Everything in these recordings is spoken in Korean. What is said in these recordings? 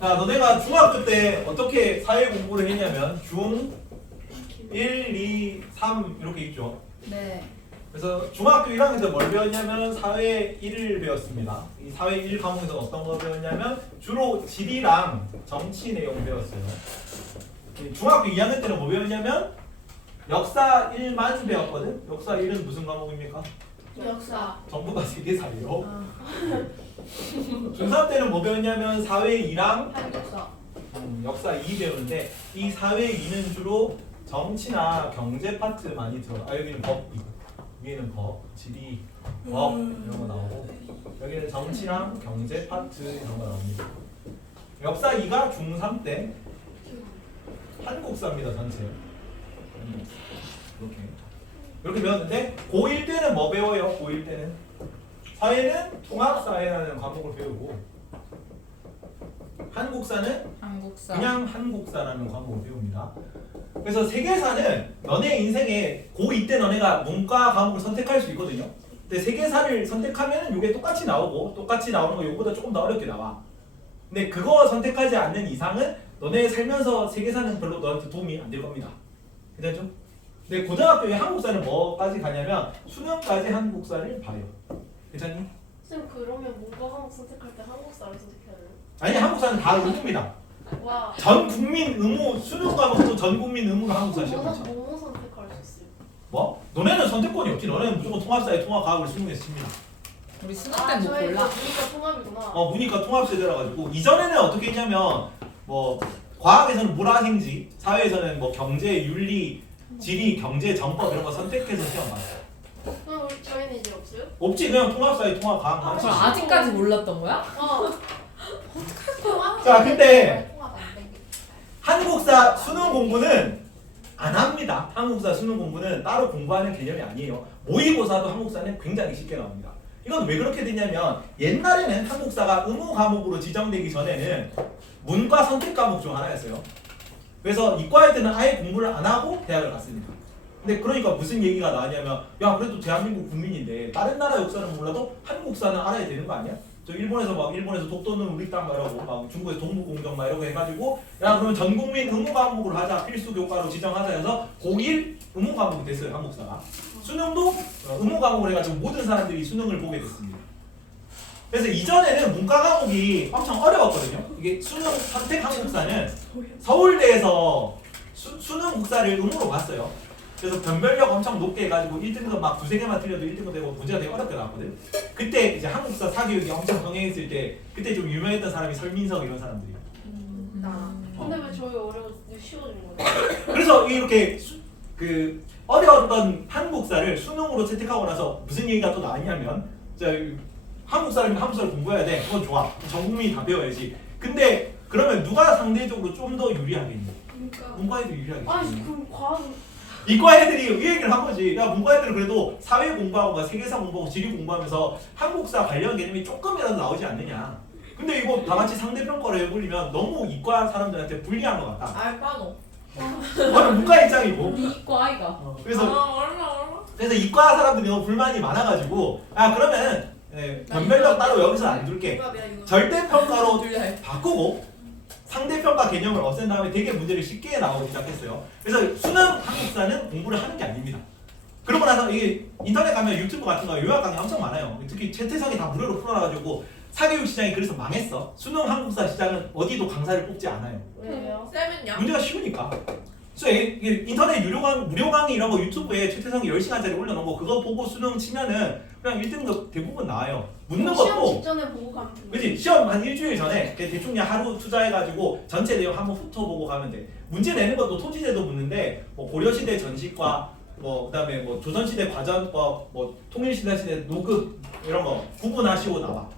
자, 너네가 중학교 때 어떻게 사회 공부를 했냐면 중 1, 2, 3 이렇게 있죠. 네. 그래서 중학교 1학년 때 뭘 배웠냐면 사회 1을 배웠습니다. 이 사회 1 과목에서 어떤 거 배웠냐면 주로 지리랑 정치 내용 배웠어요. 중학교 2학년 때는 뭐 배웠냐면 역사 1만 배웠거든. 역사 1은 무슨 과목입니까? 역사. 전부가 세계사예요. 중3 때는 뭐 배웠냐면 사회 2랑 한국사. 역사 2 배우는데 이 사회 2는 주로 정치나 경제 파트 많이 들어. 여기는 법, 위에는 법, 지리, 법 이런 거 나오고 여기는 정치랑 경제 파트 이런 거 나옵니다. 역사 2가 중3 때 한국사입니다 전체. 이렇게 배웠는데 고1 때는 뭐 배워요? 고1 때는 사회는 통합사회라는 과목을 배우고 한국사는 한국사. 그냥 한국사라는 과목을 배웁니다. 그래서 세계사는 너네 인생에 고2 때 너네가 문과 과목을 선택할 수 있거든요. 근데 세계사를 선택하면 이게 똑같이 나오고 똑같이 나오는 거 이거보다 조금 더 어렵게 나와. 근데 그거 선택하지 않는 이상은 너네 살면서 세계사는 별로 너한테 도움이 안 될 겁니다. 괜찮죠? 근데 고등학교에 한국사는 뭐까지 가냐면 수능까지 한국사를 봐요. 괜찮니? 쌤 그러면 문과 과목 선택할 때 한국사를 선택해야 돼요? 아니 한국사는 다 의무입니다. 와. 전 국민 의무 수능 과목도 전 국민 의무로 한국사 시험 뭐 치죠. 뭐 선택할 수 있어요? 뭐? 너네는 선택권이 없지. 너네는 무조건 통합사회 통합과학을 수능에서 칩니다. 우리 수능 때뭐 저희 골라? 문과 통합이구나. 보니까 통합세대라 가지고 이전에는 어떻게 했냐면 뭐 과학에서는 물화생지, 사회에서는 뭐 경제, 윤리, 지리, 경제, 정법 이런 거 선택해서 시험 봤어요. 그럼 우리 저희는 이제 없어요? 없지. 그냥 통합사회 통합과학만 그럼 치지. 아직까지 몰랐던 거야? 자, 근데 한국사 수능 공부는 안 합니다. 한국사 수능 공부는 따로 공부하는 개념이 아니에요. 모의고사도 한국사는 굉장히 쉽게 나옵니다. 이건 왜 그렇게 됐냐면 옛날에는 한국사가 의무 과목으로 지정되기 전에는 문과 선택 과목 중 하나였어요. 그래서 이과 애들은 아예 공부를 안 하고 대학을 갔습니다. 근데 그러니까 무슨 얘기가 나왔냐면 야 그래도 대한민국 국민인데 다른 나라 역사는 몰라도 한국사는 알아야 되는 거 아니야? 저 일본에서 독도는 우리 땅 말하고 막 중국에서 동북공정 막 이러고 해가지고 야 그러면 전 국민 의무 과목으로 하자 필수 교과로 지정하자 해서 고1 의무 과목이 됐어요 한국사가. 수능도 의무 과목을 해가지고 모든 사람들이 수능을 보게 됐습니다. 그래서 이전에는 문과 과목이 엄청 어려웠거든요. 이게 수능 선택 한국사는 서울대에서 수능 국사를 의무로 봤어요. 그래서 변별력 엄청 높게 해가지고 1등급 막 두세 개만 틀려도 1등급 되고 문제가 되게 어렵게 나왔거든. 그때 이제 한국사 사교육이 엄청 병행했을 때 그때 좀 유명했던 사람이 설민석 이런 사람들이. 근데 왜 저희 쉬워진 거예요? 그래서 이렇게 그 어려웠던 한국사를 수능으로 채택하고 나서 무슨 얘기가 또 나왔냐면 한국사를 공부해야 돼. 그건 좋아. 전 국민이 다 배워야지. 근데 그러면 누가 상대적으로 좀 더 유리하겠니? 문과 애들이 유리하겠지. 아니 그럼 과학 이과 애들이 이 얘기를 한 거지. 야 문과 애들은 그래도 사회 공부하고 세계사 공부하고 지리 공부하면서 한국사 관련 개념이 조금이라도 나오지 않느냐. 근데 이거 다 같이 상대평가를 해버리면 너무 이과 사람들한테 불리한 것 같다. 알바노. 너는 문과 입장이고. 이과 아이가. 그래서 이과 사람들이 너무 불만이 많아가지고 그러면 변별력 따로 여기서 안 둘게. 절대평가로 바꾸고 상대평가 개념을 없앤 다음에 되게 문제를 쉽게 나오기 시작했어요. 그래서 수능 한국사는 공부를 하는 게 아닙니다. 그러고 나서 이게 인터넷 가면 유튜브 같은 거 요약 강의 엄청 많아요. 특히 최태성이 다 무료로 풀어놔가지고 사교육 시장이 그래서 망했어. 수능 한국사 시장은 어디도 강사를 뽑지 않아요. 왜요? 쌤은요? 문제가 쉬우니까. 그래서 이게 인터넷 무료 강의 이런 거 유튜브에 최태성이 10시간짜리 올려놓은 거 그거 보고 수능 치면은 그냥 1등급 대부분 나와요. 묻는 시험 것도 직전에 보고 가면 돼요. 그치? 시험 한 일주일 전에 대충 그냥 하루 투자해가지고 전체 내용 한번 훑어보고 가면 돼. 문제 내는 것도 토지제도 묻는데 뭐 고려시대 전시과 그다음에 뭐 조선시대 과전법 통일시대 노급 이런 거 구분하시고 나와.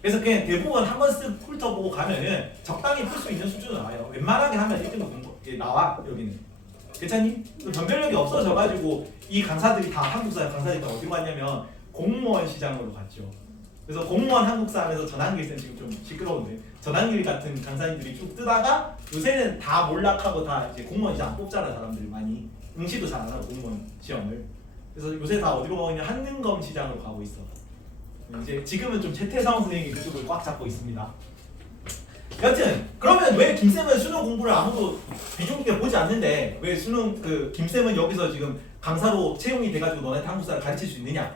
그래서 그냥 대부분 한 번 쓱 훑어보고 가면은 적당히 풀 수 있는 수준으로 나와요. 웬만하게 하면 1등급 공부 나와 여기는. 괜찮니? 변별력이 없어져가지고 이 강사들이 다 한국사 강사들이 다 어디로 갔냐면 공무원 시장으로 갔죠. 그래서 공무원 한국사 하면서 전한길 쌤 지금 좀 시끄러운데 전한길 같은 강사님들이 쭉 뜨다가 요새는 다 몰락하고 다 이제 공무원 시장 안 뽑잖아 사람들이 많이. 응시도 잘 안 하고 공무원 시험을. 그래서 요새 다 어디로 가고 있냐 한능검 시장으로 가고 있어. 이제 지금은 좀 최태성 선생님이 그쪽을 꽉 잡고 있습니다. 여튼 그러면 왜 김쌤은 수능 공부를 아무도 비중 있게 보지 않는데 왜 수능 그 김쌤은 여기서 지금 강사로 채용이 돼가지고 너네한테 한국사를 가르칠 수 있느냐?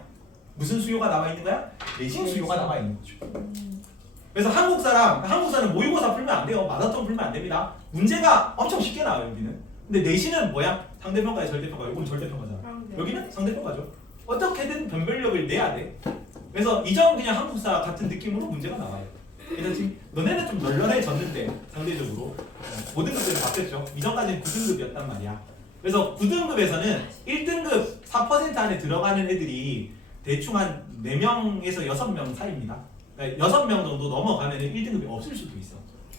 무슨 수요가 남아 있는 거야? 내신 수요가 남아 있는 거죠. 그래서 한국사는 모의고사 풀면 안 돼요. 마라톤 풀면 안 됩니다. 문제가 엄청 쉽게 나와요 여기는. 근데 내신은 뭐야? 상대평가에 절대평가. 이건 절대평가잖아. 여기는 상대평가죠. 어떻게든 변별력을 내야 돼. 그래서 이 점 그냥 한국사 같은 느낌으로 문제가 나와요. 그래서 지금 너네는 좀 널널해졌는데 상대적으로 모든 것들이 바뀌었죠. 이전까지는 9등급이었단 말이야. 그래서 9등급에서는 1등급 4% 안에 들어가는 애들이 대충 한 4명에서 6명 사이입니다. 그러니까 6명 정도 넘어가면 1등급이 없을 수도 있어.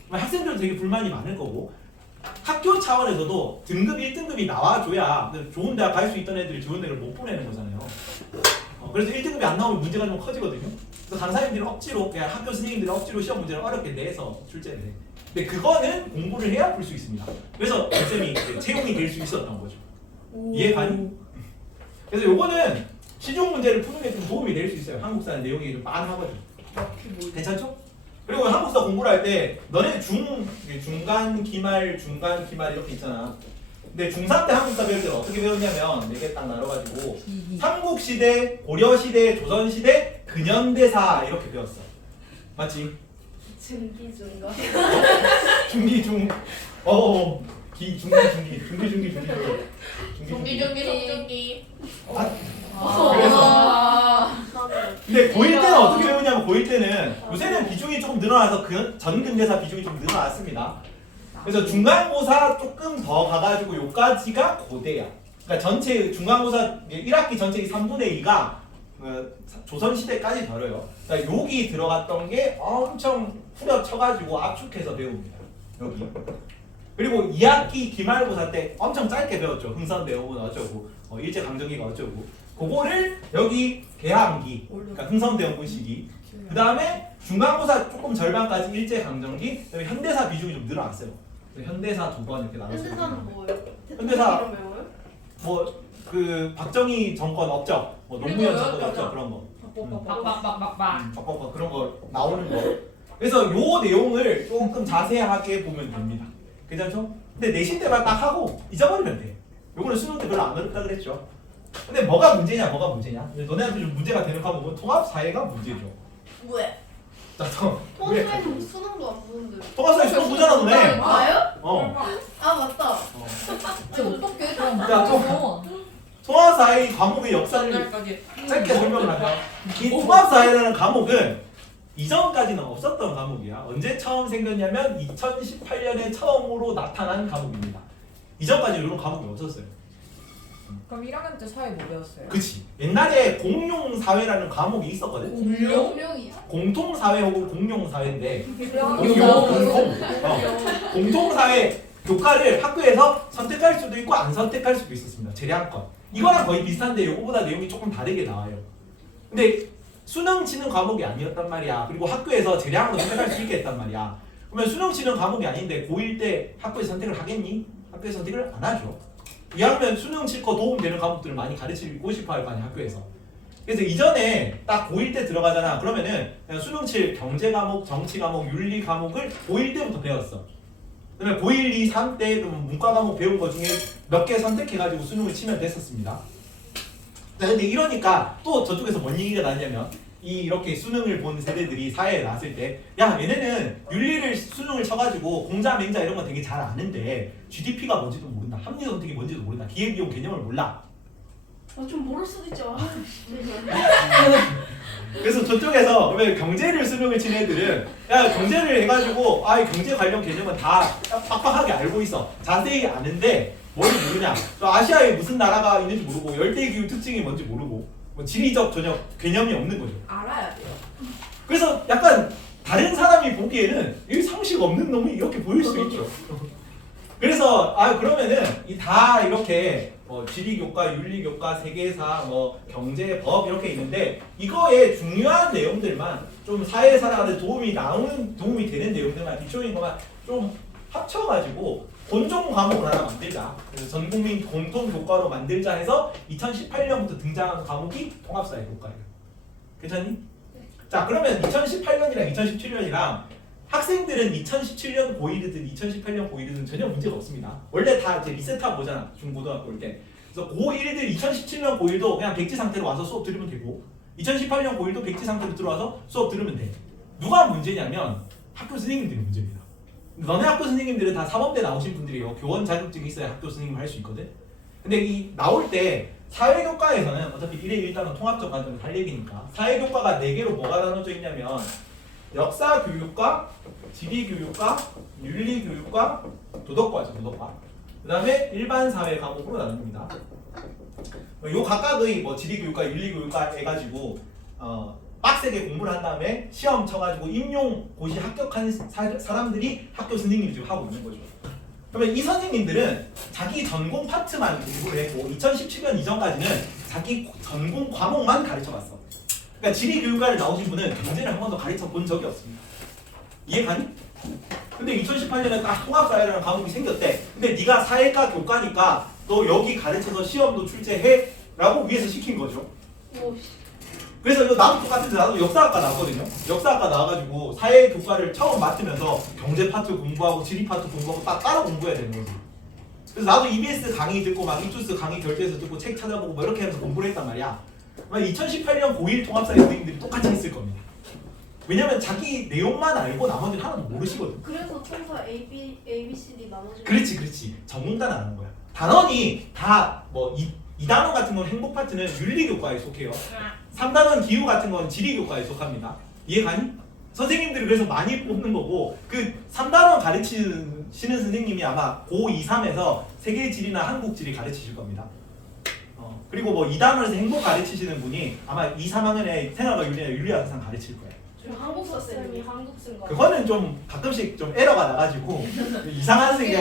학생들은 되게 불만이 많을 거고 학교 차원에서도 등급 1등급이 나와줘야 좋은 대학 갈 수 있던 애들이 좋은 대학을 못 보내는 거잖아요. 그래서 1등급이 안 나오면 문제가 좀 커지거든요. 그래서 강사님들이 억지로 그냥 학교 선생님들이 억지로 시험 문제를 어렵게 내서 출제를 해. 근데 그거는 공부를 해야 풀 수 있습니다. 그래서 쌤이 채용이 될 수 있었던 거죠. 이해가니? 그래서 요거는 시중 문제를 푸는 게 좀 도움이 될 수 있어요. 한국사 내용이 좀 빤하거든. 괜찮죠? 그리고 한국사 공부를 할 때 너네 중간, 기말, 중간, 기말 이렇게 있잖아. 근데 중3 때 한국사 배울 때는 어떻게 배웠냐면 4개 딱 나눠가지고 삼국시대, 고려시대, 조선시대, 근현대사 이렇게 배웠어. 맞지? 중기중가. 중기, 중, 중기, 중기. 중기. 근데 고1 때는 어떻게 배우냐면 고1 때는 요새는 비중이 조금 늘어나서 전근대사 비중이 좀 늘어났습니다. 그래서 중간고사 조금 더 가가지고 요까지가 고대야. 그러니까 전체 중간고사 1학기 전체 3분의 2가 조선시대까지 다뤄요. 그러니까 여기 들어갔던 게 엄청 후려쳐가지고 압축해서 배웁니다. 여기. 그리고 2학기 기말고사 때 엄청 짧게 배웠죠. 흥선대원군 어쩌고 일제강점기가 어쩌고 그거를 여기 개항기 그러니까 흥선대원군 시기 그 다음에 중간고사 조금 절반까지 일제강점기 그다음에 현대사 비중이 좀 늘어났어요. 현대사 2번 이렇게 나눠서 현대사는 뭐예요? 현대사 배워요? 뭐 그 박정희 정권 업적 뭐 노무현 정권 업적 그런 거 그런 거 나오는 거. 그래서 요 내용을 조금 자세하게 보면 됩니다. 괜찮죠? 근데 내신 때만 딱 하고 잊어버리면 돼. 요거는 수능 때 별로 안 어렵다 그랬죠. 근데 뭐가 문제냐? 너네한테 좀 문제가 되는 과목은 통합사회가 문제죠. 왜? 통합사회는 수능도 안 보는데. 통합사회 수능 보잖아 너네. 나요? 아 맞다. 어떻게 그럼 야, 통합사회 과목의 역사를 짧게 설명을 하자. 이 통합사회라는 과목은 이전까지는 없었던 과목이야. 언제 처음 생겼냐면 2018년에 처음으로 나타난 과목입니다. 이전까지 이런 과목이 없었어요. 그럼 1학년 때 사회 뭐 배웠어요? 그치. 옛날에 공용사회라는 과목이 있었거든. 공룡이야? 공통사회 혹은 공용사회인데 공용. 공통사회 교과를 학교에서 선택할 수도 있고 안 선택할 수도 있었습니다. 재량권. 이거랑 거의 비슷한데 이거보다 내용이 조금 다르게 나와요. 근데 수능 치는 과목이 아니었단 말이야. 그리고 학교에서 재량으로 선택할 수 있게 했단 말이야. 그러면 수능 치는 과목이 아닌데 고1 때 학교에서 선택을 하겠니? 학교에서 선택을 안 하죠. 2학년 수능 칠 거 도움되는 과목들을 많이 가르치고 싶어 할 거 아니야 학교에서. 그래서 이전에 딱 고1 때 들어가잖아. 그러면은 그냥 수능 칠 경제 과목, 정치 과목, 윤리 과목을 고1 때부터 배웠어. 그다음에 고1, 2, 3 때 문과 과목 배운 거 중에 몇 개 선택해가지고 수능을 치면 됐었습니다. 근데 이러니까 또 저쪽에서 뭔 얘기가 나냐면 이렇게 수능을 본 세대들이 사회에 나왔을 때 야 얘네는 윤리를 수능을 쳐가지고 공자, 맹자 이런 거 되게 잘 아는데 GDP가 뭔지도 모른다. 합리 선택이 뭔지도 모른다. 기회비용 개념을 몰라. 좀 모를 수도 있죠. 그래서 저쪽에서 그러면 경제를 수능을 친 애들은 야 경제를 해가지고 경제 관련 개념은 다 빡빡하게 알고 있어. 자세히 아는데 뭘 모르냐. 아시아에 무슨 나라가 있는지 모르고 열대기후 특징이 뭔지 모르고 뭐 지리적 전혀 개념이 없는 거죠. 알아야 돼요. 그래서 약간 다른 사람이 보기에는 이 상식 없는 놈이 이렇게 보일 수 있죠. 그래서 그러면은 다 이렇게 지리교과, 윤리교과, 세계사, 경제, 법 이렇게 있는데 이거에 중요한 내용들만 좀 사회 살아가는 도움이 되는 내용들만 기초인 것만 좀 합쳐가지고 본종 과목을 하나 만들자. 그래서 전국민 공통 교과로 만들자 해서 2018년부터 등장한 과목이 통합사회 교과예요. 괜찮니? 자 그러면 2018년이랑 2017년이랑 학생들은 2017년 고1이든 2018년 고1이든 전혀 문제가 없습니다. 원래 다 이제 리셋하고 오잖아 중고등학교 올 때. 그래서 고1들 2017년 고1도 그냥 백지 상태로 와서 수업 들으면 되고 2018년 고1도 백지 상태로 들어와서 수업 들으면 돼. 누가 문제냐면 학교 선생님들이 문제입니다. 너네 학교 선생님들은 다 사범대 나오신 분들이에요. 교원 자격증이 있어야 학교 선생님을 할 수 있거든. 근데 이 나올 때 사회교과에서는 어차피 1회 1단원 통합적 과정을 할 얘기니까 사회교과가 4개로 뭐가 나눠져 있냐면 역사교육과, 지리교육과, 윤리교육과, 도덕과죠. 도덕과. 그 다음에 일반 사회 과목으로 나눕니다. 요 각각의 뭐 지리교육과, 윤리교육과 해가지고 빡세게 공부를 한 다음에 시험 쳐가지고 임용 고시 합격한 사람들이 학교 선생님이 지금 하고 있는 거죠. 그러면 이 선생님들은 자기 전공 파트만 공부를 했고 2017년 이전까지는 자기 전공 과목만 가르쳐봤어. 그러니까 지리교육과를 나오신 분은 경제를 한 번도 가르쳐 본 적이 없습니다. 이해가니? 근데 2018년에 딱 통합사회라는 과목이 생겼대. 근데 네가 사회과 교과니까 너 여기 가르쳐서 시험도 출제해 라고 위에서 시킨 거죠. 그래서 이거 나도 똑같은데 나도 역사학과 나왔거든요. 역사학과 나와가지고 사회교과를 처음 맡으면서 경제 파트 공부하고 지리 파트 공부하고 딱 따로 공부해야 되는 거지. 그래서 나도 EBS 강의 듣고 막 이투스 강의 결제해서 듣고 책 찾아보고 뭐 이렇게 하면서 공부를 했단 말이야. 2018년 고1 통합사회 선생님들이 똑같이 했을 겁니다. 왜냐면 자기 내용만 알고 나머지는 하나도 모르시거든. 그래서 총사 ABCD 나눠지는. 그렇지. 전공단 아는 거야. 단원이 다 뭐 2단원 같은 건 행복 파트는 윤리교과에 속해요. 3단원 기후 같은 건 지리교과에 속합니다. 이해가니? 선생님들이 그래서 많이 뽑는 거고 그 3단원 가르치는 선생님이 아마 고2, 3에서 세계지리나 한국지리 가르치실 겁니다. 그리고 뭐 2단원에서 행복 가르치시는 분이 아마 2, 3학년에 생활과 윤리나 윤리학상 가르칠 거예요. 한국사 쌤이 한국생 거. 그거는 좀 가끔씩 좀 에러가 나가지고 이상한 선생님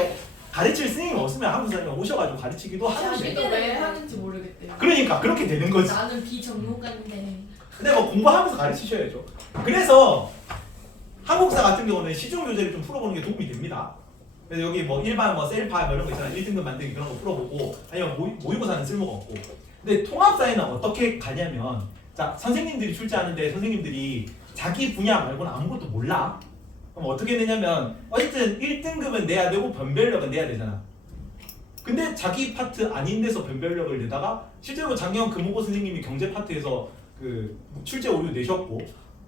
가르칠 선생님 없으면 한국 사람이 오셔가지고 가르치기도 하는데 자기도 왜 하는지 모르겠대요. 그러니까 그렇게 되는 거지. 나는 비전문가인데. 근데 뭐 공부하면서 가르치셔야죠. 그래서 한국사 같은 경우는 시중 교재를 좀 풀어보는 게 도움이 됩니다. 그래서 여기 뭐 일반 뭐 셀파 뭐 이런 거 있잖아. 1등급 만들기 그런 거 풀어보고 아니면 모의고사는 쓸모가 없고. 근데 통합사회는 어떻게 가냐면 자 선생님들이 출제하는데 선생님들이 자기 분야 말고는 아무것도 몰라. 그럼 어떻게 되냐면 어쨌든 1등급은 내야 되고 변별력은 내야 되잖아. 근데 자기 파트 아닌 데서 변별력을 내다가 실제로 작년 금호고 선생님이 경제 파트에서 그 출제 오류 내셨고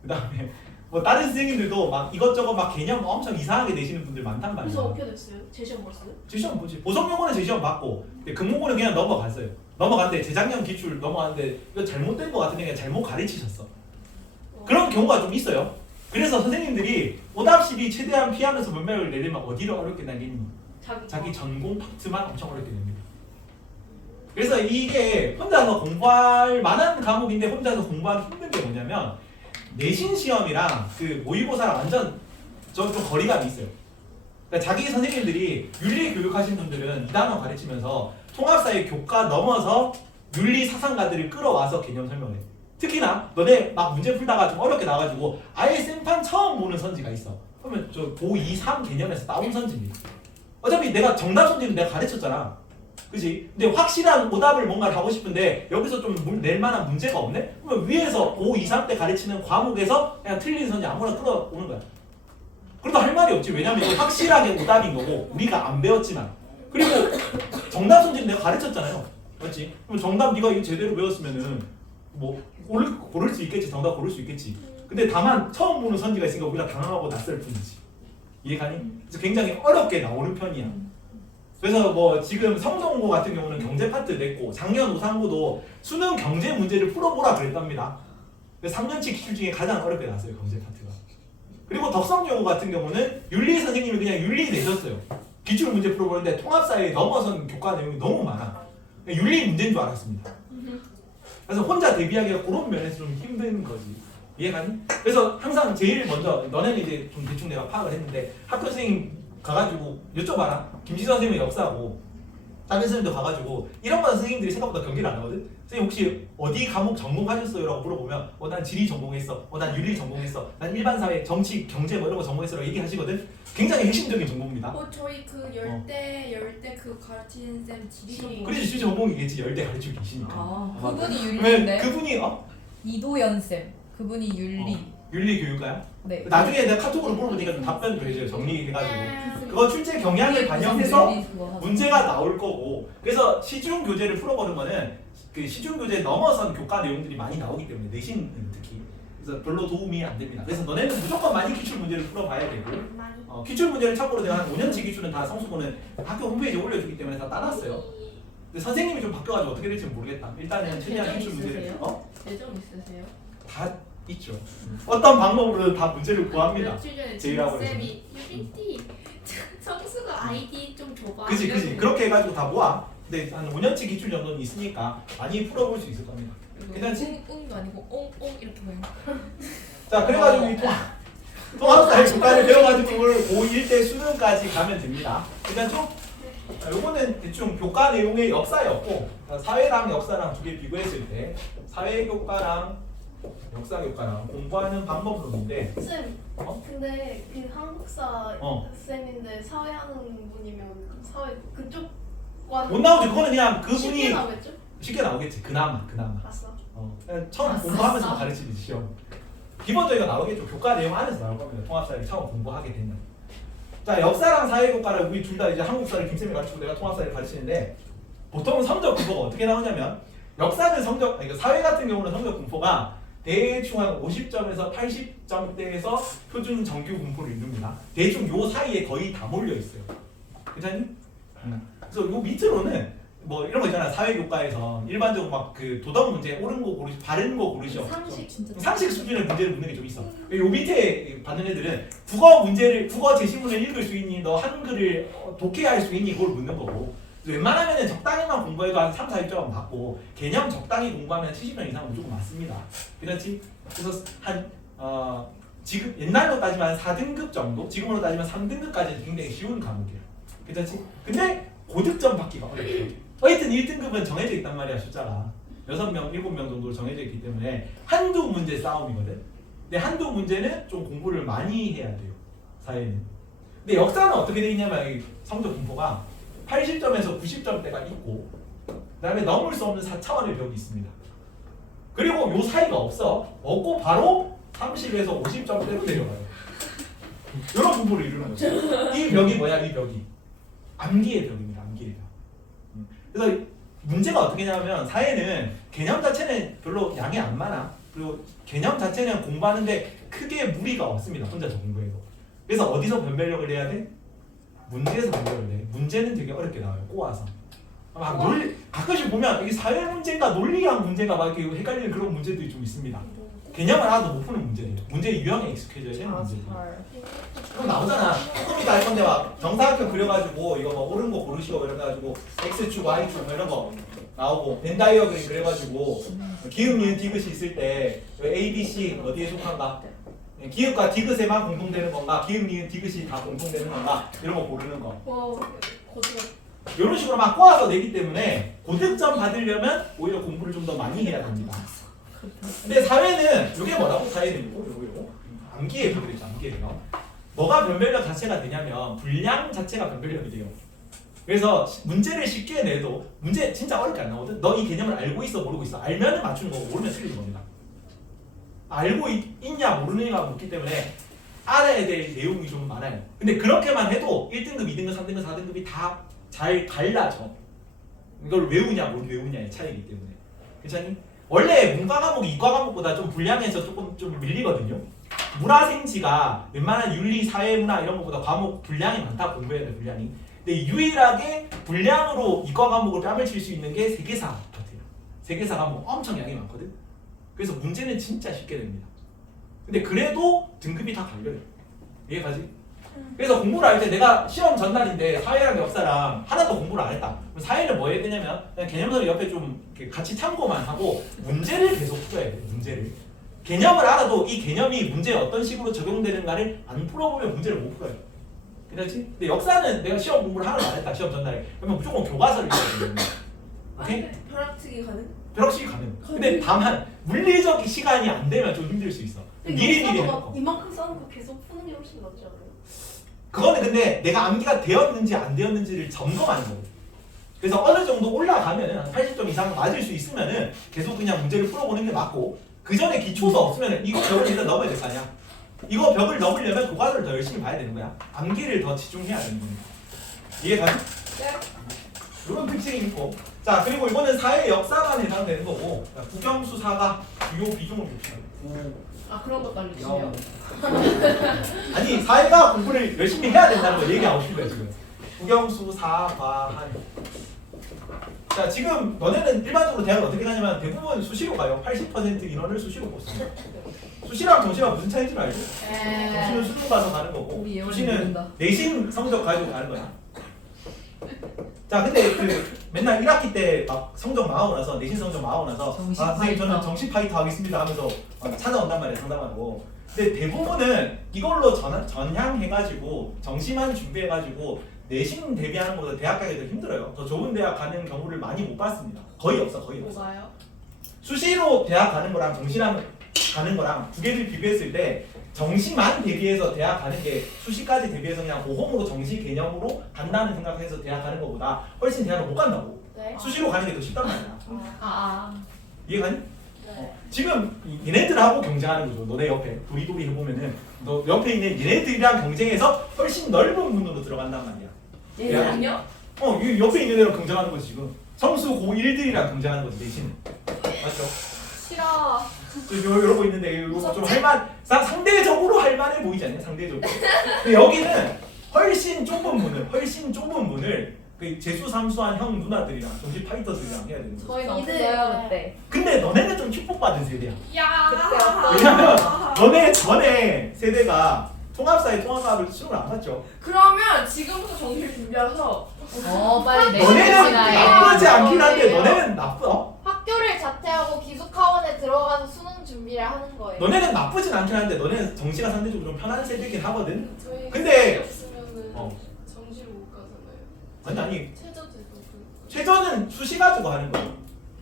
그 다음에 뭐 다른 선생님들도 막 이것저것 막 개념 엄청 이상하게 내시는 분들 많단 말이야. 그래서 어떻게 됐어요? 제시험 봤어요? 제시험 보지. 보성용어는 제시험 받고 근데 금호고는 그냥 넘어갔어요. 넘어갔는데 재작년 기출 넘어갔는데 이거 잘못된 거 같은데 그냥 잘못 가르치셨어. 그런 경우가 좀 있어요. 그래서 선생님들이 오답식이 최대한 피하면서 변별력을 내려면 어디를 어렵게 남기니? 자기 전공 파트만 엄청 어렵게 됩니다. 그래서 이게 혼자서 공부할 만한 과목인데 혼자서 공부하기 힘든 게 뭐냐면 내신 시험이랑 그 모의고사랑 완전 좀 거리감이 있어요. 그러니까 자기 선생님들이 윤리 교육하신 분들은 2단원 가르치면서 통합사회 교과 넘어서 윤리 사상가들을 끌어와서 개념 설명을 해. 특히나 너네 막 문제 풀다가 좀 어렵게 나와가지고 아예 생판 처음 보는 선지가 있어. 그러면 저 고2, 3 개념에서 따온 선지입니다. 어차피 내가 정답 선지는 내가 가르쳤잖아. 그지? 근데 확실한 오답을 뭔가를 하고 싶은데 여기서 좀 낼 만한 문제가 없네? 그러면 위에서 고2, 3 때 가르치는 과목에서 그냥 틀린 선지 아무나 끌어오는 거야. 그래도 할 말이 없지. 왜냐면 이거 확실하게 오답인 거고 우리가 안 배웠지만 그리고 정답 선지는 내가 가르쳤잖아요. 맞지? 그럼 정답 네가 이거 제대로 배웠으면은 뭐 고를 수 있겠지. 정답 고를 수 있겠지. 근데 다만 처음 보는 선지가 있으니까 우리가 당황하고 낯설 뿐이지. 이해가니? 그래서 굉장히 어렵게 나오는 편이야. 그래서 뭐 지금 성동고 같은 경우는 경제 파트 냈고 작년 우상고도 수능 경제 문제를 풀어보라 그랬답니다. 3년치 기출 중에 가장 어렵게 나왔어요. 경제 파트가. 그리고 덕성여고 같은 경우는 윤리 선생님이 그냥 윤리 내셨어요. 기출 문제 풀어보는데 통합사회에 넘어선 교과 내용이 너무 많아. 윤리 문제인 줄 알았습니다. 그래서 혼자 대비하기가 그런 면에서 좀 힘든 거지. 이해가니? 그래서 항상 제일 먼저 너네는 이제 좀 대충 내가 파악을 했는데 학교 선생님 가가지고 여쭤봐라. 김지 선생님이 역사하고 다른 선생님도 가가지고 이런 거는 선생님들이 생각보다 경계를 안 하거든. 선생님 혹시 어디 과목 전공하셨어요? 라고 물어보면 난 지리 전공했어. 난 윤리 전공했어. 난 일반사회, 정치, 경제 뭐 이런 거 전공했어. 라고 얘기하시거든. 굉장히 핵심적인 전공입니다. 저희 그 열대 그 가르치는 쌤 지리. 그래서 지리 전공이겠지. 열대 가르치고 계시니까. 아, 아마 그분이 왜 윤리인데 그분이 이도연 쌤. 그분이 윤리. 윤리교육과요? 네. 나중에 내가 카톡으로 물어보니까 좀 답변 좀 해줘요. 정리해가지고. 네. 그거 출제 경향을 반영해서 그거 하고. 문제가 나올 거고. 그래서 시중 교재를 풀어보는 거는 그 시중 교재 넘어선 교과 내용들이 많이 나오기 때문에 내신은 특히 그래서 별로 도움이 안 됩니다. 그래서 너네는 무조건 많이 기출 문제를 풀어봐야 되고 많이. 기출 문제를 참고로 내가 한 5년치 기출은 다 성수고는 학교 홈페이지에 올려주기 때문에 다 따놨어요. 근데 선생님이 좀 바뀌어가지고 어떻게 될지 모르겠다. 일단은 최대한 기출 문제를 있으세요? 예정 있으세요? 다 있죠. 어떤 방법으로든 다 문제를 구합니다. 며칠 전에 제이라고 쌤이 유빈티 성수가 아이디 좀 줘봐. 그지 이러고. 그렇게 해가지고 다 모아. 근데 한 5년치 기출 정도는 있으니까 많이 풀어볼 수 있을 겁니다. 괜찮지? 웅도 아니고 옹옹 이렇게 보여. 자 그래가지고 이 통합사회 교과를 배워가지고 그걸 고1 때 수능까지 가면 됩니다. 괜찮죠? 자, 요거는 대충 교과 내용의 역사였고 사회랑 역사랑 두 개 비교했을 때 사회교과랑 역사교과랑 공부하는 방법론인데 쌤, 어? 근데 그 한국사 어. 쌤인데 사회하는 분이면 그 사회 그쪽과 못 나오지. 그거는 그냥 쉽게 그분이 나오겠죠? 쉽게 나오겠지. 그나마 봤어. 그냥 처음 아싸. 공부하면서 가르치는 시험. 기본적으로 나오겠죠. 교과 내용 안에서 나올 겁니다. 통합사회를 처음 공부하게 되면. 자 역사랑 사회교과를 우리 둘 다 이제 한국사를 김쌤이 가르치고 내가 통합사회를 가르치는데 보통은 성적 분포가 어떻게 나오냐면 역사는 성적 아니, 사회 같은 경우는 성적 분포가 대충 한 50점에서 80점대에서 표준 정규 분포를 이룹니다. 대충 요 사이에 거의 다 몰려 있어요. 괜찮니? 그래서 요 밑으로는 뭐 이런 거 있잖아. 사회교과에서 일반적으로 막 그 도덕 문제 옳은 거 고르시, 바른 거 고르시오. 상식. 진짜 상식 수준의 문제를 묻는 게 좀 있어. 요 밑에 받는 애들은 국어 제시문을 읽을 수 있니? 너 한글을 독해할 수 있니? 그걸 묻는 거고. 웬만하면 적당히만 공부해도 한 3, 400점은 맞고 개념 적당히 공부하면 70점 이상은 무조건 맞습니다. 그렇지? 그래서 지금 옛날로 따지면 4등급 정도? 지금으로 따지면 3등급까지는 굉장히 쉬운 과목이에요. 괜찮지? 근데 고득점 받기가 어렵죠. 하여튼 1등급은 정해져 있단 말이야. 숫자가 6명, 7명 정도로 정해져 있기 때문에 한두 문제 싸움이거든. 근데 한두 문제는 좀 공부를 많이 해야 돼요. 사회는. 근데 역사는 어떻게 돼 있냐면 이 성적 분포가 80점에서 90점대가 있고 그 다음에 넘을 수 없는 4차원의 벽이 있습니다. 그리고 요 사이가 없고 바로 30에서 50점대로 내려가요. 이런 분포를 이루는 거죠. 이 벽이 뭐야? 이 벽이 암기의 벽입니다. 암기의 벽. 그래서 문제가 어떻게 냐면 사회는 개념 자체는 별로 양이 안 많아. 그리고 개념 자체는 공부하는데 크게 무리가 없습니다. 혼자서 공부해도. 그래서 어디서 변별력을 해야 돼? 문제에서 변별을 해. 문제는 되게 어렵게 나와요. 꼬아서. 가끔씩 보면 이게 사회 문제인가 논리학 문제인가 막 이렇게 헷갈리는 그런 문제들이 좀 있습니다. 개념을 하나도 못 푸는 문제예요. 문제 유형에 익숙해져야 되는 문제예요. 그럼 나오잖아. 조금 이따 할 건데 막 정사각형 그려가지고 이거 뭐 옳은 거 고르시오 이래가지고 X축, Y축 이런 거 나오고 벤 다이어그램 그래가지고 기읍, 니은, 디귿이 있을 때 A, B, C 어디에 속한가? 기읍과 디귿에만 공통되는 건가? 기읍, 니은, 디귿이 다 공통되는 건가? 이런 거 고르는 거. 고등. 이런 식으로 막 꼬아서 내기 때문에 고득점 받으려면 오히려 공부를 좀 더 많이 해야 됩니다. 근데 사회는 이게 뭐라고? 사회는 요거 암기의 벽이죠. 암기의 벽. 뭐가 변별력 자체가 되냐면 분량 자체가 변별력이 돼요. 그래서 문제를 쉽게 내도 문제 진짜 어렵게 안 나오거든. 너 이 개념을 알고 있어 모르고 있어. 알면은 맞추는 거고 모르면 틀리는 겁니다. 알고 있냐 모르느냐가 묻기 때문에 알아야 될 내용이 좀 많아요. 근데 그렇게만 해도 1등급, 2등급, 3등급, 4등급이 다 잘 갈라져. 이걸 외우냐 못 외우냐의 차이이기 때문에. 괜찮니? 원래 문과 과목, 이과 과목보다 좀 분량에서 조금 좀 밀리거든요. 문화생지가 웬만한 윤리, 사회문화 이런 것보다 과목 분량이 많다. 공부해야 될 분량이. 근데 유일하게 분량으로 이과 과목을 뺨을 칠 수 있는 게 세계사 같아요. 세계사 과목 엄청 양이 많거든. 그래서 문제는 진짜 쉽게 됩니다. 근데 그래도 등급이 다 갈려요. 이해가지? 그래서 공부를 할 때 내가 시험 전날인데 사회랑 역사랑 하나도 공부를 안 했다. 그럼 사회는 뭐 해야 되냐면 그냥 개념서를 옆에 좀 이렇게 같이 참고만 하고 문제를 계속 풀어야 돼. 문제를. 개념을 알아도 이 개념이 문제에 어떤 식으로 적용되는가를 안 풀어보면 문제를 못 풀어요. 그렇지? 근데 역사는 내가 시험 공부를 하나도 안 했다. 시험 전날에. 그러면 무조건 교과서를 읽어야 되는 거야. 오케이? 벼락치기 가능? 벼락치기 가능. 근데 다만 물리적 시간이 안 되면 좀 힘들 수 있어. 미리 해놓고. 이만큼 써놓고 계속 푸는 게 훨씬 낫지 않아요? 그거는 근데 내가 암기가 되었는지 안 되었는지를 점검하는 거예요. 그래서 어느 정도 올라가면은 한 80점 이상 맞을 수 있으면은 계속 그냥 문제를 풀어보는 게 맞고 그 전에 기초가 없으면 이거 벽을 일단 넘어야 될 거 아니야. 이거 벽을 넘으려면 교과서를 더 열심히 봐야 되는 거야. 암기를 더 집중해야 되는 거야. 이해가지? 네. 이런 특징이 있고. 자, 그리고 이거는 사회 역사만 해당되는 거고. 자, 국영수 사가 주요 비중을 봅시다. 아 그런 것도 알려주세요. 아니 사회가 공부를 열심히 해야 된다는 걸 얘기하고 싶은 거야 지금. 국영수 사과한. 자, 지금 너네는 일반적으로 대학을 어떻게 가냐면 대부분 수시로 가요. 80% 인원을 수시로 뽑습니다. 수시랑 정시랑 무슨 차이인지 알죠? 정시는 수능 가서 가는 거고 우리 예원이 수시는 모른다. 내신 성적 가지고 가는 거야. 자, 근데 그 맨날 1학기 때 막 성적 나오고 나서 내신 성적 나오고 나서 정시 아 선생님 저는 파이터. 정시 파이터 하겠습니다 하면서 찾아온단 말이야 상담하고. 근데 대부분은 이걸로 전향해가지고 정시만 준비해가지고 내신 대비하는 것보다 대학 가기 더 힘들어요. 더 좋은 대학 가는 경우를 많이 못 봤습니다. 거의 없어. 뭐가요? 수시로 대학 가는 거랑 정시랑 가는 거랑 두 개를 비교했을 때 정시만 대비해서 대학 가는 게 수시까지 대비해서 그냥 모험으로 정시 개념으로 간다는 생각해서 대학 가는 것보다 훨씬 대학을 못 간다고. 네. 수시로 가는 게 더 쉽단 말이야. 아. 이해가니? 네. 지금 얘네들하고 경쟁하는 거죠. 너네 옆에 도리도리 해보면은 너 옆에 있는 얘네들이랑 경쟁해서 훨씬 넓은 문으로 들어간단 말이야. 얘들은요? 이 옆에 있는 애랑 경쟁하는 거지 지금. 성수 고1들이랑 경쟁하는 거지 내신. 맞죠? 싫어. 이러고 있는데 이거 좀 할만 상대적으로 할만해 보이지 않냐? 상대적으로. 근데 여기는 훨씬 좁은 문을 그 재수 삼수한 형 누나들이랑 정시 파이터들이랑 해야 되는 거지. 저희는 없어요, 없어요 그때. 근데 너네는 좀 축복받은 세대야. 야. 그때 어떤- 왜냐면 너네 전에 세대가 통합사회 통합과를 수능을 안 봤죠. 그러면 지금부터 정시를 준비해서 빨리 내신 너네는 시간에. 나쁘지 않긴 한데 너네는 학교를 자퇴하고 기숙학원에 들어가서 수능 준비를 하는 거예요. 너네는 나쁘진 않긴 한데 너네는 정시가 상대적으로 좀 편한 세대긴 하거든. 저희 근데- 없으면은 어. 정시를 못 가잖아요. 아니 최저제도 그 최저는 수시 가지고 하는 거예요.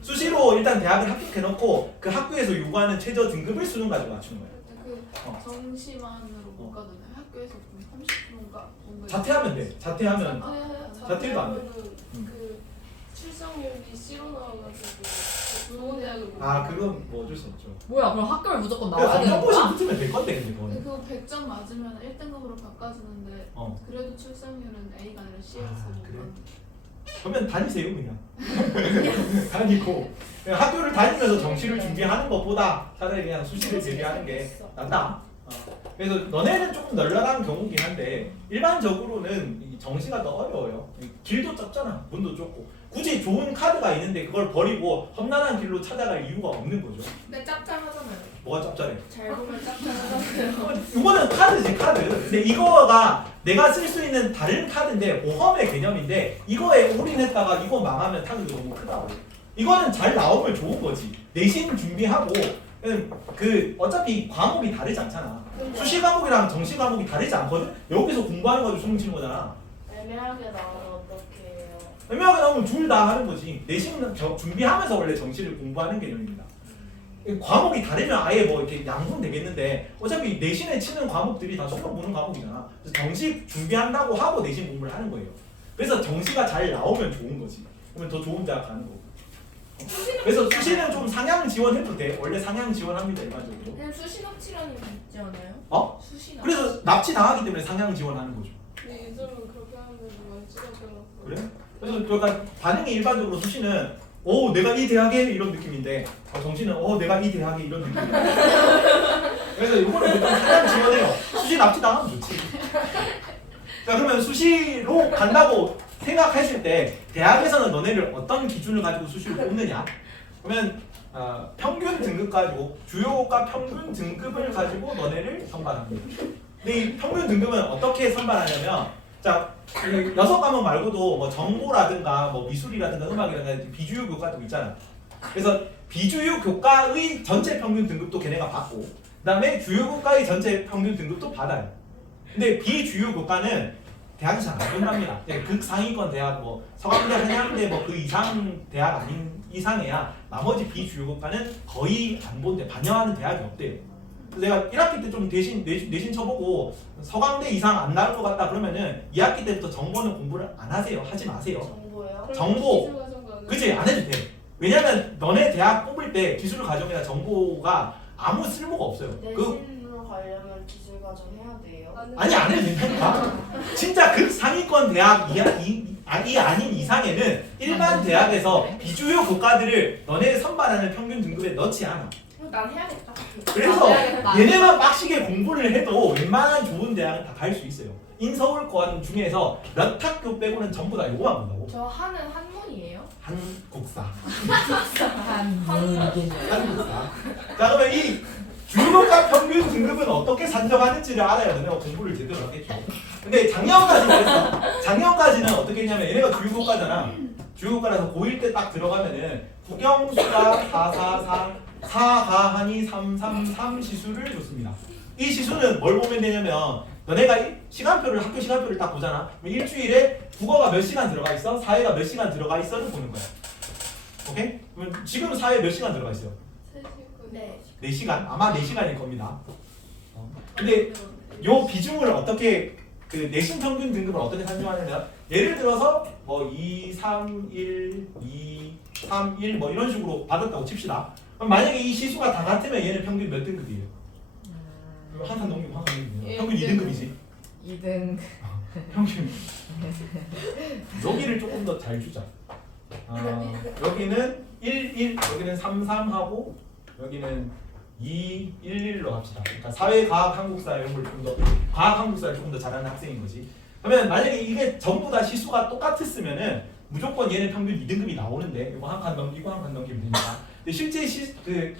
수시로 일단 대학을 합격해놓고 그 학교에서 요구하는 최저 등급을 수능 가지고 맞추는 거예요. 그 어. 정시만으로 못 가잖아요. 학교에서 보면 30%인가 뭔가 자퇴하면 돼. 자퇴하면 자퇴도 안 돼. 그 출석률이 C로 나와가지고 그 좋은 대학을 못 아 가요. 그건 뭐 어쩔 수 없죠. 뭐야 그럼 학교를 무조건 그냥 나와야 되는 성적고시 거야? 붙으면 될 건데 근데 그거는. 그거 100점 맞으면 1등급으로 바꿔주는데 어. 그래도 출석률은 A가 아니라 C였어. 아, 그래? 그러면 다니세요 그냥. 다니고 그냥 학교를 다니면서 정시를 준비하는 것보다 차라리 그냥 수시를 대비하는 게 낫다. 그래서 너네는 조금 널널한 경우긴 한데 일반적으로는 이 정시가 더 어려워요. 이 길도 좁잖아. 문도 좁고 굳이 좋은 카드가 있는데 그걸 버리고 험난한 길로 찾아갈 이유가 없는 거죠. 근데 짭짤하잖아요. 뭐가 짭짤해? 잘 보면 짭짤하잖아요. 이거는 카드지 카드. 근데 이거가 내가 쓸 수 있는 다른 카드인데 모험의 개념인데 이거에 올인했다가 이거 망하면 타격이 너무 크다고. 이거는 잘 나오면 좋은 거지. 내신 준비하고 그 어차피 과목이 다르지 않잖아. 수시 과목이랑 정시 과목이 다르지 않거든. 여기서 공부하는 거지 수능 치는 거잖아. 애매하게 나오면 어떡해요? 애매하게 나오면 둘 다 하는 거지. 내신 준비하면서 원래 정시를 공부하는 개념입니다. 과목이 다르면 아예 뭐 이렇게 양분 되겠는데 어차피 내신에 치는 과목들이 다 수능 보는 과목이잖아. 그래서 정시 준비한다고 하고 내신 공부를 하는 거예요. 그래서 정시가 잘 나오면 좋은 거지. 그러면 더 좋은 대학 가는 거고. 그래서 수시는 좀 상향 지원해도 돼. 원래 상향 지원합니다 일반적으로. 그냥 수시 납치라는 게 있지 않아요? 어? 수시 납치. 그래서 납치 당하기 때문에 상향 지원하는 거죠. 근데 요즘은 그렇게 하는데도 많이 찍어줘서 그래? 그래서 그러니까 반응이 일반적으로 수시는 오 내가 이 대학에 이런 느낌인데 정시는 내가 이 대학에 이런 느낌인데 그래서 이거는 일단 상향 지원해요. 수시 납치 당하면 좋지. 자 그러면 수시로 간다고 생각했을 때 대학에서는 너네를 어떤 기준을 가지고 수시를 뽑느냐? 그러면 평균 등급 가지고 주요과 평균 등급을 가지고 너네를 선발합니다. 근데 이 평균 등급은 어떻게 선발하냐면 자, 그 6과목 말고도 뭐 정보라든가 뭐 미술이라든가 음악이라든가 비주요 교과도 있잖아. 그래서 비주요 교과의 전체 평균 등급도 걔네가 받고 그다음에 주요 교과의 전체 평균 등급도 받아요. 근데 비주요 교과는 대학이 잘 안 본답니다. 극상위권 대학 뭐 서강대, 한양대 뭐 그 이상 대학 아닌 이상해야 나머지 비주요 교과는 거의 안 본대. 반영하는 대학이 없대요. 그래서 내가 1학기 때 좀 대신 내신 쳐보고 서강대 이상 안 나올 것 같다 그러면은 2학기 때부터 정보는 공부를 안 하세요. 하지 마세요. 정보요? 정보. 기술과정과는 그치? 안 해도 돼. 왜냐면 너네 대학 뽑을 때 기술 과정이나 정보가 아무 쓸모가 없어요. 그 내신으로 가려면 기술 과정 해야 돼요. 아니 안 해도 된다니까. 진짜 극상위권 대학 이 아닌 이상에는 일반 대학에서 비주요 교과들을 너네 선발하는 평균 등급에 넣지 않아. 난 해야겠다. 그래서 해야겠다. 얘네만 빡시게 공부를 해도 웬만한 좋은 대학은 다 갈 수 있어요. 인서울권 중에서 몇 학교 빼고는 전부 다 요거만 본다고. 저 하는 한문이에요? 한국사. 한문이겠네. 한국사. 자 그러면 이 주요과 평균 등급은 어떻게 산정하는지를 알아야 너네가 공부를 제대로 하겠죠. 근데 작년까지는 그랬어. 작년까지는 어떻게 했냐면 얘네가 주요과잖아. 주요과라서 고1 때 딱 들어가면은 국영수가 444, 사가한이 333 시수를 줬습니다. 이 시수는 뭘 보면 되냐면 너네가 시간표를 학교 시간표를 딱 보잖아. 그럼 일주일에 국어가 몇 시간 들어가 있어? 사회가 몇 시간 들어가 있어를 보는 거야. 오케이? 그러면 지금 사회 몇 시간 들어가 있어요? 네. 4시간? 아마 4시간일 겁니다. 근데 요 비중을 어떻게 그 내신 평균 등급을 어떻게 산정하냐면 예를 들어서 뭐 2, 3, 1, 2, 3, 1 뭐 이런 식으로 받았다고 칩시다. 그럼 만약에 이 시수가 다 같으면 얘는 평균 몇 등급이에요? 한칸 넘기고 한칸 넘기고 평균 2등급이지. 2등. 평균 여기를 조금 더 잘 주자. 여기는 1, 1, 여기는 3, 3하고 여기는 2, 1, 1로 합시다. 그러니까 사회과학 한국사 이런 걸 좀 더 과학 한국사를 조금 더 잘하는 학생인 거지. 그러면 만약에 이게 전부 다 시수가 똑같았으면은 무조건 얘는 평균 2등급이 나오는데 이거 한 칸 넘기고 한 칸 넘기면 되니까. 근데 실제 그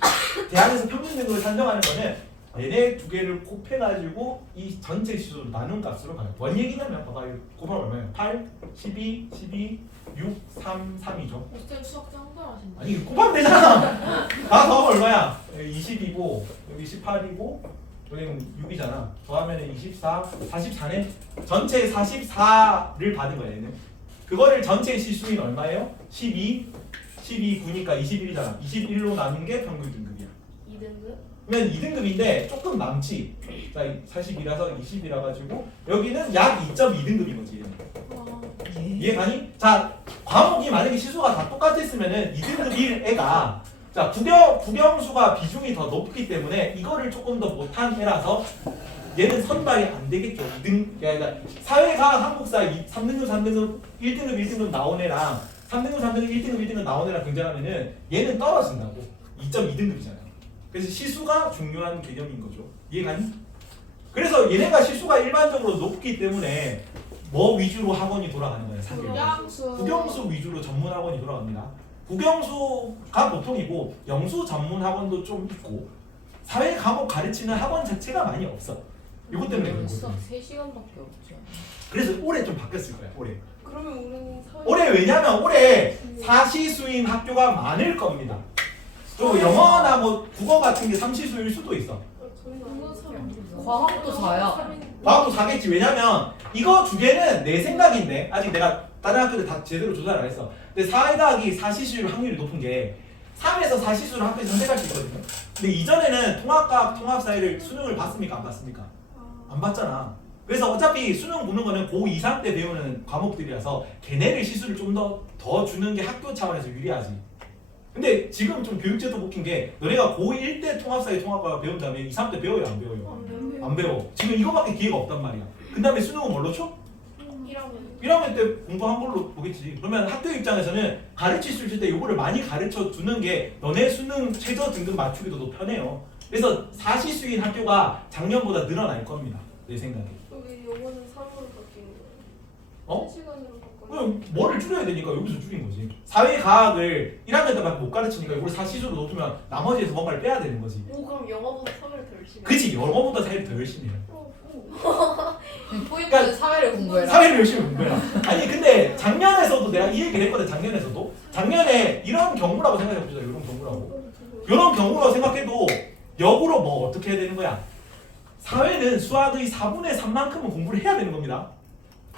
대학에서 평균 등급을 산정하는 거는 얘네 두 개를 곱해가지고 이 전체 시수로 나눈 값으로 가요. 뭔 얘기냐면 봐봐 이거 곱하면 얼마예요? 8, 12, 12, 6, 3, 3이죠. 쌤 수학 짱잘하신다. 아니 곱하면 되잖아. 다 더하면 얼마야? 20이고 여기 18이고 여기는 6이잖아. 더하면 24, 44네. 전체 44를 받은 거야 얘는. 그거를 전체 시수인 얼마예요? 12, 12, 9니까 21이잖아. 21로 나눈 게 평균 등급이야. 2등급? 그러면 2등급인데 조금 남지. 자 42라서 20이라 가지고 여기는 약 2.2등급인 거지 얘는. 이해가니? 자 과목이 만약에 시수가 다 똑같았으면은 2등급일 애가 자 국영수가 비중이 더 높기 때문에 이거를 조금 더 못한 애라서 얘는 선발이 안 되겠죠. 2등 그러니까 사회과학 한국사 3등급 3등급 1등급 1등급 나온 애랑 3등급 3등급 1등급 1등급 나온 애랑 경쟁하면은 얘는 떨어진다고. 2.2등급이잖아요. 그래서 시수가 중요한 개념인 거죠. 이해가니? 그래서 얘네가 시수가 일반적으로 높기 때문에 뭐 위주로 학원이 돌아가는 거예요? 국영수. 국영수 위주로 전문 학원이 돌아갑니다. 국영수가 보통이고 영수 전문 학원도 좀 있고 사회 과목 가르치는 학원 자체가 많이 없어. 이것 때문에 그런 수학 거거든요. 3시간밖에 없죠. 그래서 올해 좀 바뀌었을 거야. 올해. 그러면 우리는 사회. 올해 왜냐면 올해 사시수인 학교가 많을 겁니다. 그리고 영어나 뭐 국어 같은 게 3시수일 수도 있어. 과학도 4야. 과학도 4겠지. 왜냐면 이거 두 개는 내 생각인데 아직 내가 다른 학교들 다 제대로 조사를 안 했어. 근데 사회과학이 4시수일 확률이 높은 게 3에서 4시수를 학교에서 선택할 수 있거든요. 근데 이전에는 통합과학, 통합사회를 수능을 봤습니까? 안 봤습니까? 안 봤잖아. 그래서 어차피 수능 보는 거는 고2, 3 때 배우는 과목들이라서 걔네를 시수를 좀 더 주는 게 학교 차원에서 유리하지. 근데 지금 좀 교육제도 웃긴 게 너네가 고1 때 통합사회 통합과학 배운 다음에 2, 3 때 배워요? 안 배워요? 안 배워. 지금 이거밖에 기회가 없단 말이야. 그 다음에 수능은 뭘로 쳐? 1학년 때 공부한 걸로 보겠지. 그러면 학교 입장에서는 가르칠 수 있을 때 요거를 많이 가르쳐 두는 게 너네 수능 최저 등급 맞추기도 더 편해요. 그래서 사시수인 학교가 작년보다 늘어날 겁니다. 내 생각에. 여기 요거는 3으로 바뀐 거예요. 어? 3시간으로 바꾼 그럼 뭐를 줄여야 되니까 여기서 줄인 거지. 사회과학을 1학년 때밖에 못 가르치니까 이걸 사시수로 놓으면 나머지에서 뭔가를 빼야 되는 거지. 오 그럼 영어보다 사회를 더 열심히. 그치? 영어보다 사회를 더 열심히 해. 포인트는 사회를 공부해라. 사회를 열심히 공부해라. 아니 근데 작년에서도 내가 이 얘기를 했거든. 작년에서도. 작년에 이런 경우라고 생각해봅시다. 이런 경우라고. 이런 경우라고 생각해도 역으로 뭐 어떻게 해야 되는 거야? 사회는 수학의 4분의 3만큼은 공부를 해야 되는 겁니다.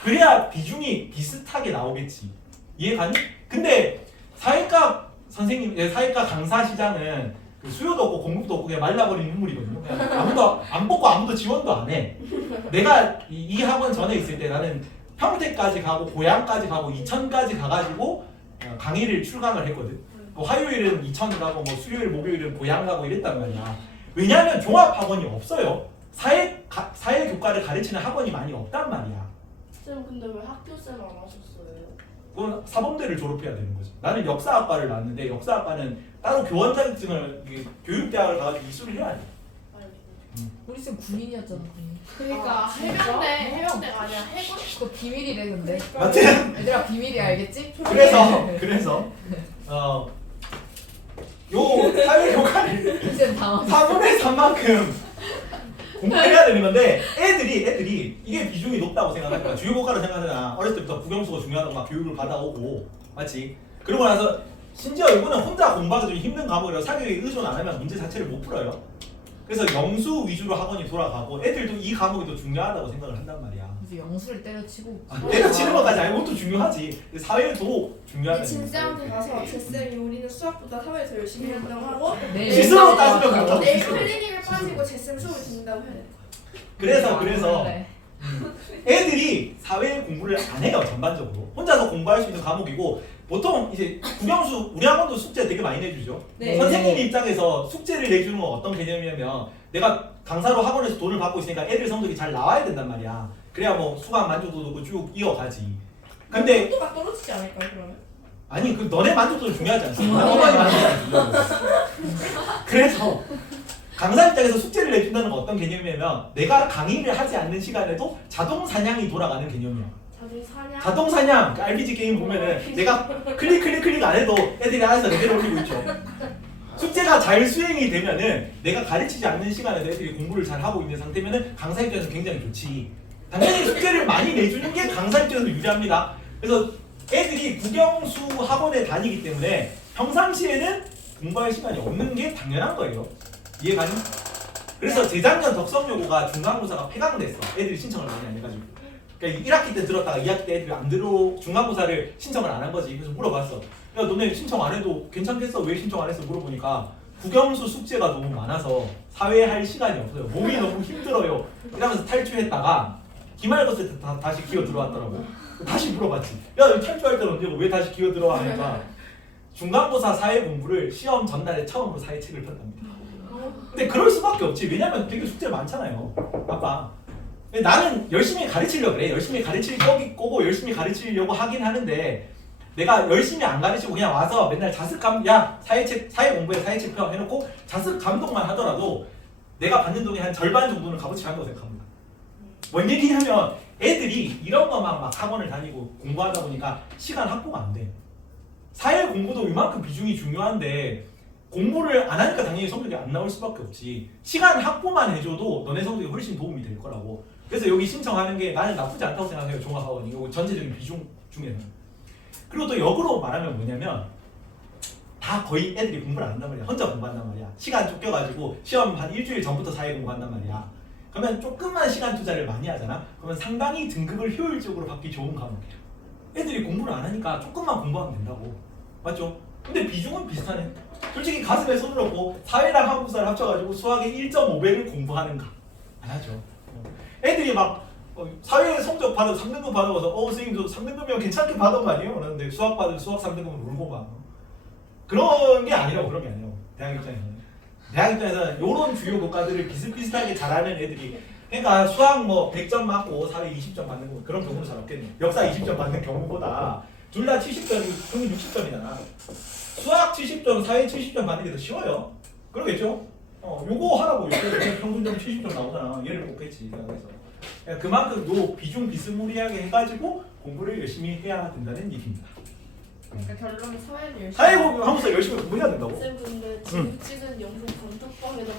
그래야 비중이 비슷하게 나오겠지. 이해가니? 근데 사회과 선생님, 사회과 강사 시장은 그 수요도 없고 공급도 없고 그냥 말라버린 인물이거든요. 그냥 아무도 안 뽑고 아무도 지원도 안 해. 내가 이 학원 전에 있을 때 나는 평택까지 가고 고양까지 가고 이천까지 가가지고 강의를 출강을 했거든. 화요일은 이천 가고 뭐 수요일 목요일은 고향 가고 이랬단 말이야. 왜냐하면 종합 학원이 없어요. 사회 교과를 가르치는 학원이 많이 없단 말이야. 쌤 근데 왜 학교쌤 안 하셨어요? 그건 사범대를 졸업해야 되는 거지. 나는 역사학과를 나왔는데 역사학과는 따로 교원 자격증을 교육대학을 가가지고 이수를 해야 돼. 아이고. 우리 쌤 군인이었잖아 군인. 그러니까 아, 진짜? 해병대가 아니라 해군. 그거 비밀이래 근데. 여튼 얘들아 비밀이 알겠지? 그래서 요 사회 교과를 쌤 당황. 3분의 3만큼 공부해야 되는 건데 애들이 이게 비중이 높다고 생각하니까 주요 교과로 생각하잖아. 어렸을 때부터 국영수가 중요하다고 막 교육을 받아오고 맞지? 그러고 나서 심지어 이거는 혼자 공부하기 좀 힘든 과목이라 사교육에 의존 안 하면 문제 자체를 못 풀어요. 그래서 영수 위주로 학원이 돌아가고 애들도 이 과목이 더 중요하다고 생각을 한단 말이야. 그래서 영수를 때려치고. 때려치는 것까지 아니고 그것도 중요하지. 사회도 중요하다. 진쌤한테 가서 제쌤이 우리는 수학보다 사회를 더 열심히 한다고 하고 네. 스스로 따지면 그렇다고. 내일 클리닉을 빠지고 제쌤 수업을 듣는다고 해야 돼. 그래서 그래. 애들이 사회 공부를 안 해요. 전반적으로 혼자서 공부할 수 있는 과목이고 보통 이제 국영수 우리 학원도 숙제 되게 많이 내주죠. 네. 선생님 입장에서 숙제를 내주는 건 어떤 개념이냐면 내가 강사로 학원에서 돈을 받고 있으니까 애들 성적이 잘 나와야 된단 말이야. 그래야 뭐 수강 만족도도 높고 쭉 이어가지. 근데 속도가 떨어지지 않을까요 그러면? 아니 그 너네 만족도는 중요하지 않습니까? 학원의 만족도는 중요하지. 그래서 강사 입장에서 숙제를 내준다는 건 어떤 개념이냐면 내가 강의를 하지 않는 시간에도 자동 사냥이 돌아가는 개념이야. 자동 사냥, 그 RPG 게임 보면은 내가 클릭 안 해도 애들이 알아서 레벨 올리고 있죠. 숙제가 잘 수행이 되면은 내가 가르치지 않는 시간에도 애들이 공부를 잘 하고 있는 상태면은 강사 입장에서 굉장히 좋지. 당연히 숙제를 많이 내주는 게 강사 입장에서 유리합니다. 그래서 애들이 국영수 학원에 다니기 때문에 평상시에는 공부할 시간이 없는 게 당연한 거예요. 이해가니? 그래서 재작년 덕성여고가 중간고사가 폐강됐어. 애들이 신청을 많이 안 해가지고. 그러니까 1학기 때 들었다가 2학기 때 애들이 안 들어 중간고사를 신청을 안 한 거지. 그래서 물어봤어. 야 너네 신청 안 해도 괜찮겠어? 왜 신청 안 했어? 물어보니까 국영수 숙제가 너무 많아서 사회 할 시간이 없어요. 몸이 너무 힘들어요. 이러면서 탈주했다가 기말고사 때 다시 기어 들어왔더라고. 다시 물어봤지. 야 너 탈주할 때는 언제고 왜 다시 기어 들어와? 하니까 중간고사 사회 공부를 시험 전날에 처음으로 사회 책을 폈답니다. 근데 그럴 수밖에 없지. 왜냐면 되게 숙제 많잖아요. 아빠. 근데 나는 열심히 가르치려고 그래. 열심히 가르칠 거고 열심히 가르치려고 하긴 하는데 내가 열심히 안 가르치고 그냥 와서 맨날 자습감 야 사회 공부에 사회책 펴 해놓고 자습 감독만 하더라도 내가 받는 돈의 한 절반 정도는 값어치 한다고 생각합니다. 뭔 얘기냐면 애들이 이런 거만 막 학원을 다니고 공부하다 보니까 시간 확보가 안 돼. 사회 공부도 이만큼 비중이 중요한데 공부를 안 하니까 당연히 성적이 안 나올 수밖에 없지. 시간 확보만 해줘도 너네 성적이 훨씬 도움이 될 거라고. 그래서 여기 신청하는 게 나는 나쁘지 않다고 생각해요. 종합학원이. 이거 전체적인 비중 중에는. 그리고 또 역으로 말하면 뭐냐면 다 거의 애들이 공부를 안 한단 말이야. 혼자 공부한단 말이야. 시간 쫓겨가지고 시험 한 일주일 전부터 사회 공부한단 말이야. 그러면 조금만 시간 투자를 많이 하잖아. 그러면 상당히 등급을 효율적으로 받기 좋은 과목이야. 애들이 공부를 안 하니까 조금만 공부하면 된다고. 맞죠? 근데 비중은 비슷하네. 솔직히 가슴에 손을 얹고 사회랑 한국사를 합쳐가지고 수학의 1.5배를 공부하는가? 안 하죠. 애들이 막 사회 성적 받아 3등급 받아서 선생님도 3등급이면 괜찮게 받은 거 아니에요? 그러는데 수학 받은 수학 3등급은 울고 막 그런 게 아니라고. 그런 게 아니라고. 대학 입장에서는 이런 주요 교과들을 비슷비슷하게 잘하는 애들이 그러니까 수학 뭐 100점 맞고 사회 20점 받는 거 그런 경우는 잘 없겠네. 역사 20점 받는 경우보다 둘 다 70점이 평균 60점이잖아. 수학 70점, 사회 70점 받는 게 더 쉬워요. 그러겠죠? 요거 하라고 요거 평균점 70점 나오잖아. 얘를 뽑겠지. 그래서 그만큼 요 비중 비스무리하게 해가지고 공부를 열심히 해야 된다는 얘기입니다. 그러니까 결론은 사회를 열심히. 사회 공부 하면서 열심히 공부해야 된다고. 쌤 근데 지금 찍은 영상 단톡방에다